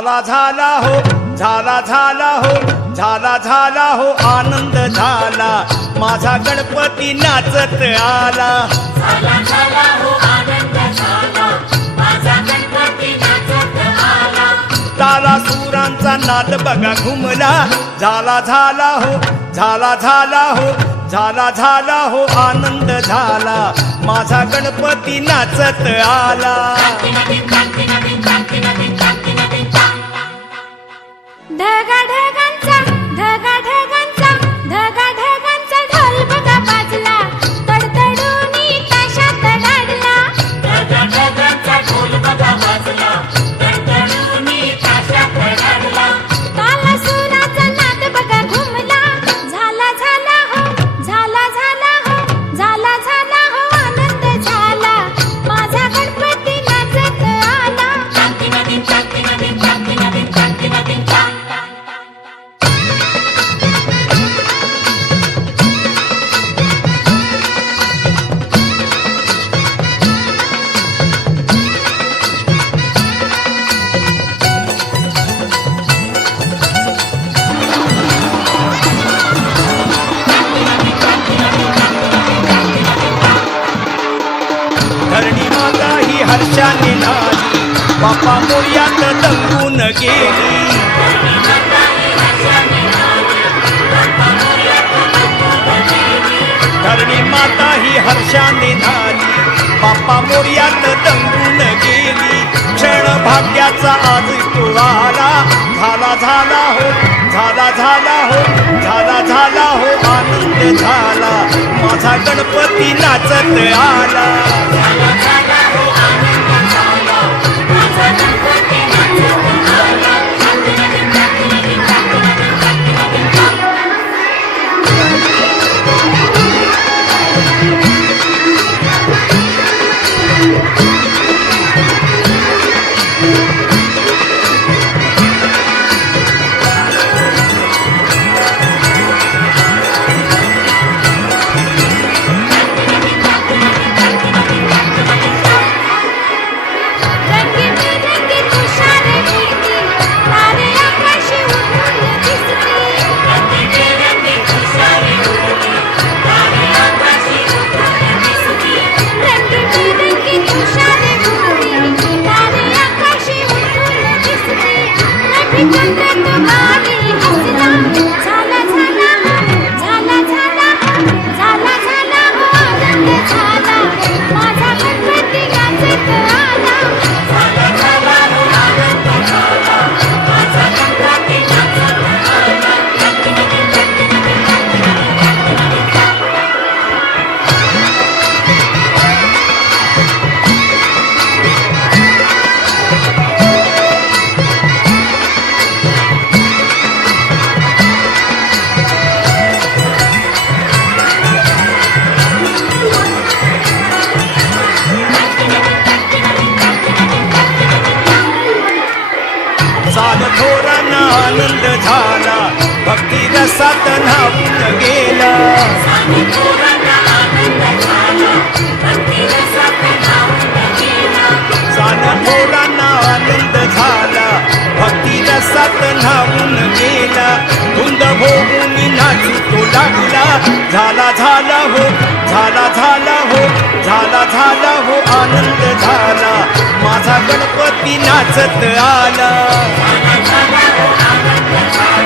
झाला झाला हो, झाला झाला हो, झाला झाला हो, आनंद झाला, माझा गणपती नाचत आला. झाला झाला हो, आनंद झाला, माझा गणपती नाचत आला. ताला सुरांचा नाद बघा घुमला, झाला झाला हो, झाला झाला हो, झाला झाला हो, आनंद झाला, माझा गणपती नाचत आला. ढगा ढगांचा ढगा ढगांचा ढगा ढगांचा ढोल बघा वाजला, तडतडूनी ताशात गाडला. ढगा ढगांचा ढोल बघा वाजला, तडतडूनी ताशात गाडला. ताला सुराचा नाद बघा घुमला, झाला झाला हो, झाला झाला हो, झाला झाला हो, आनंद झाला, माझा गणपती नाचत आला. शांती नदी शांती नदी शांती नदी शांती नदी. धरणी माता ही हर्षाने नाली, बाप्पा मोर्यात दंगून गेली. धरणी माता ही हर्षाने नाली, बाप्पा मोर्यात दंगून गेली. क्षण भाग्याचा आज तो आला, झाला झाला हो, झाला झाला हो, झाला झाला हो, आनंद झाला, माझा गणपती नाचत आला. झाला झाला हो, आनंद झाला, माझा गणपती नाचत आला. शांती नदी शांती नदी शांती नदी शांती नदी. रंगीबेरंगी तुषारे उडती, तारे आकाशी उडून दिसती. रंगीबेरंगी तुषारे उडती, तारे आकाशी उडून दिसती. रंगीबेरंगी तुषारे उडती, तारे आकाशी उडून दिसती. रविचंद्र तो गावी हसला, झाला झाला हो, झाला झाला हो, झाला झाला हो, आनंद झाला, माझा गणपती नाचत आला. झाला झाला हो, आनंद झाला, माझा गणपती नाचत आला. शांती नदी शांती नदी शांती नदी शांती नदी. चाल थोरांना आनंद झाला, भक्ती रसात न्हावून गेला. साने पोरांना आनंद झाला, भक्ती रसात न्हावून गेला. चाल थोरांना आनंद झाला, भक्ती रसात न्हावून गेला. धुंद भोगून नाचू तो लागला, झाला झाला हो, झाला झाला हो, झाला झाला हो, आनंद झाला, माझा गणपती नाचत आला. झाला झाला हो, आनंद झाला,